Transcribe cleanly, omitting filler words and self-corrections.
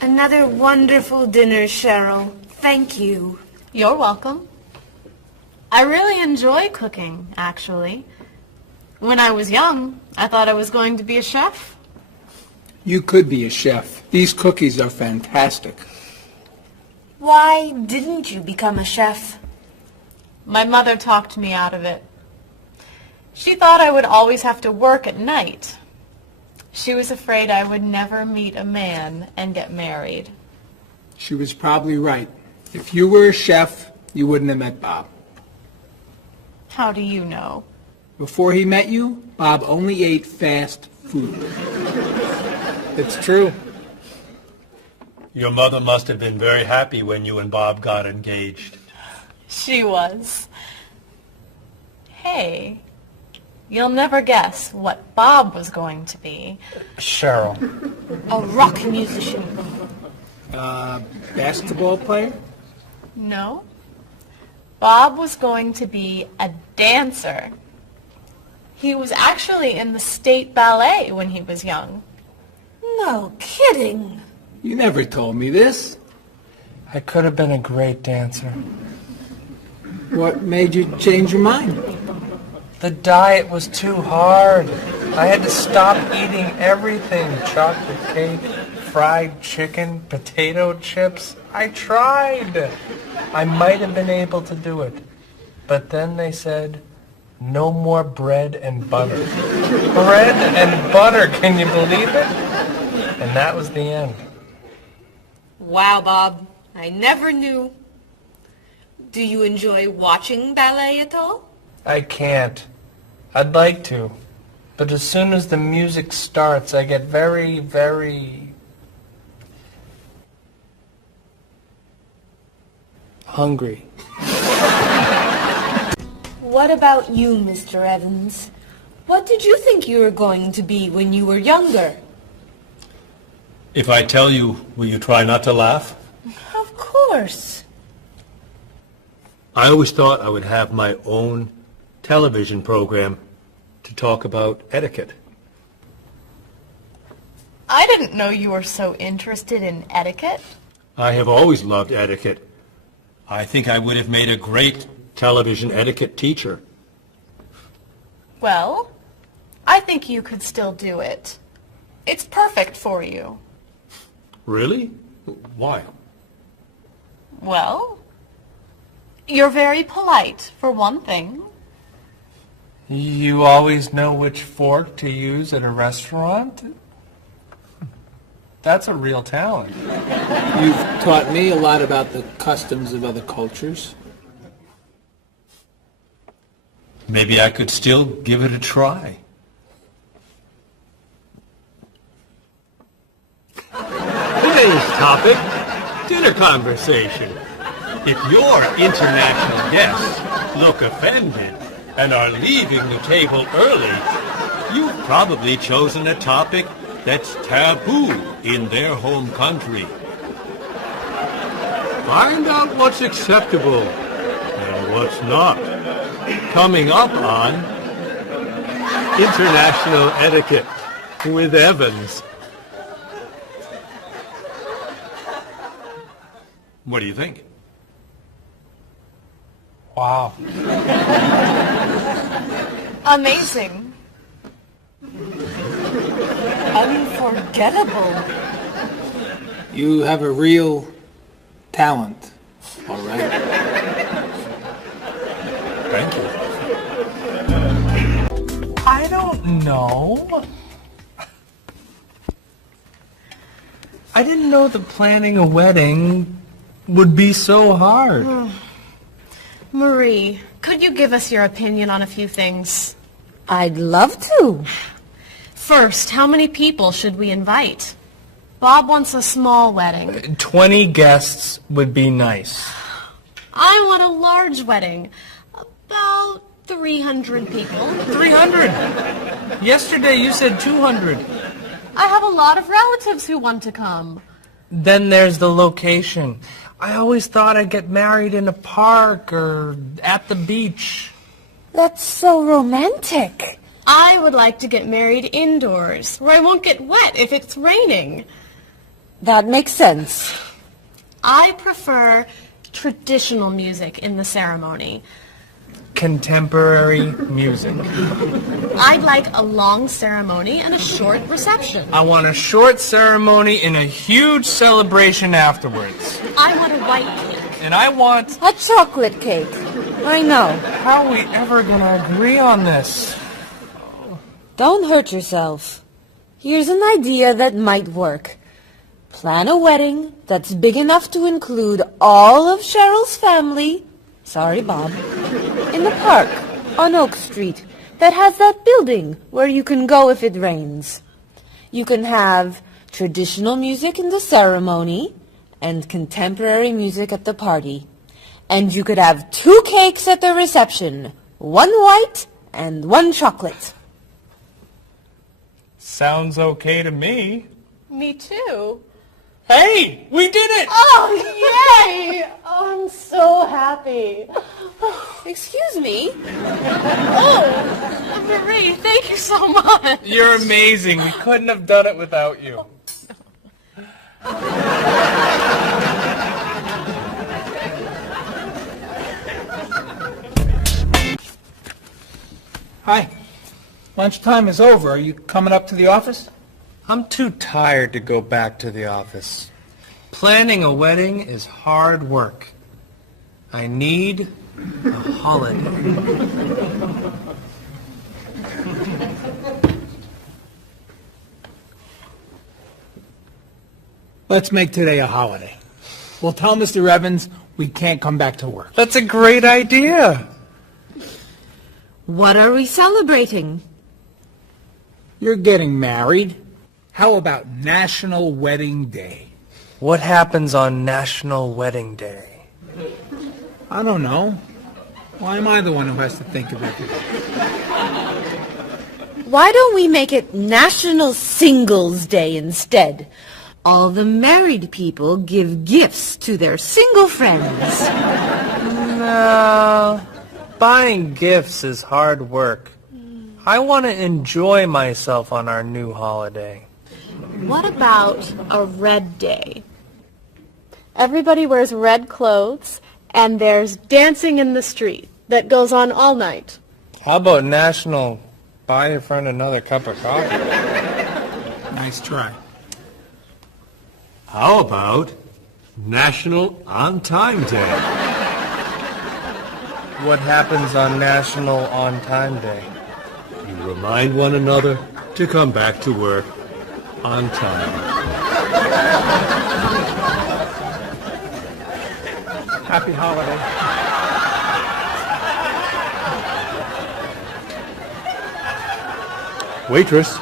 Another wonderful dinner, Cheryl. Thank you. You're welcome. I really enjoy cooking, actually. When I was young, I thought I was going to be a chef. You could be a chef. These cookies are fantastic. Why didn't you become a chef? My mother talked me out of it. She thought I would always have to work at night. She was afraid I would never meet a man and get married. She was probably right. If you were a chef, you wouldn't have met Bob. How do you know? Before he met you, Bob only ate fast food. It's true. Your mother must have been very happy when you and Bob got engaged. She was. Hey, you'll never guess what Bob was going to be. Cheryl. A rock musician. Basketball player? No. Bob was going to be a dancer. He was actually in the state ballet when he was young. No kidding. You never told me this. I could have been a great dancer. What made you change your mind? The diet was too hard. I had to stop eating everything. Chocolate cake, fried chicken, potato chips. I tried. I might have been able to do it. But then they said, no more bread and butter. Bread and butter, can you believe it? And that was the end. Wow, Bob. I never knew. Do you enjoy watching ballet at all? I can't. I'd like to. But as soon as the music starts, I get very, very hungry. What about you, Mr. Evans? What did you think you were going to be when you were younger? If I tell you, will you try not to laugh? Of course. I always thought I would have my own television program to talk about etiquette. I didn't know you were so interested in etiquette. I have always loved etiquette. I think I would have made a great television etiquette teacher. Well, I think you could still do it. It's perfect for you. Really? Why? Well, you're very polite, for one thing. You always know which fork to use at a restaurant? That's a real talent. You've taught me a lot about the customs of other cultures. Maybe I could still give it a try. Today's topic, dinner conversation. If your international guests look offended and are leaving the table early, you've probably chosen a topic that's taboo in their home country. Find out what's acceptable and what's not. Coming up on International Etiquette with Evans. What do you think? Wow. Amazing. Unforgettable. You have a real talent, all right? Thank you. I don't know. I didn't know that planning a wedding would be so hard. Marie, could you give us your opinion on a few things? I'd love to. First, how many people should we invite? Bob wants a small wedding. 20 guests would be nice. I want a large wedding. About 300 people. 300? Yesterday you said 200. I have a lot of relatives who want to come. Then there's the location. I always thought I'd get married in a park or at the beach. That's so romantic. I would like to get married indoors, where I won't get wet if it's raining. That makes sense. I prefer traditional music in the ceremony. Contemporary music. I'd like a long ceremony and a short reception. I want a short ceremony and a huge celebration afterwards. I want a white cake. And I want... A chocolate cake. I know. How are we ever gonna agree on this? Don't hurt yourself. Here's an idea that might work. Plan a wedding that's big enough to include all of Cheryl's family, sorry, Bob, in the park on Oak Street that has that building where you can go if it rains. You can have traditional music in the ceremony and contemporary music at the party. And you could have 2 cakes at the reception, 1 white and 1 chocolate. Sounds okay to me. Me too. Hey, we did it! Oh, yay! Oh, I'm so happy. Excuse me? Oh, Marie, thank you so much. You're amazing. We couldn't have done it without you. Hi. Lunchtime is over. Are you coming up to the office? I'm too tired to go back to the office. Planning a wedding is hard work. I need a holiday. Let's make today a holiday. We'll tell Mr. Evans we can't come back to work. That's a great idea. What are we celebrating? You're getting married. How about National Wedding Day? What happens on National Wedding Day? I don't know. Why am I the one who has to think of everything? Why don't we make it National Singles Day instead? All the married people give gifts to their single friends. No. Buying gifts is hard work. I want to enjoy myself on our new holiday. What about a red day? Everybody wears red clothes, and there's dancing in the street that goes on all night. How about National Buy Your Friend Another Cup of Coffee? Nice try. How about National On Time Day? What happens on National On Time Day? You remind one another to come back to work on time. Happy holiday. Waitress.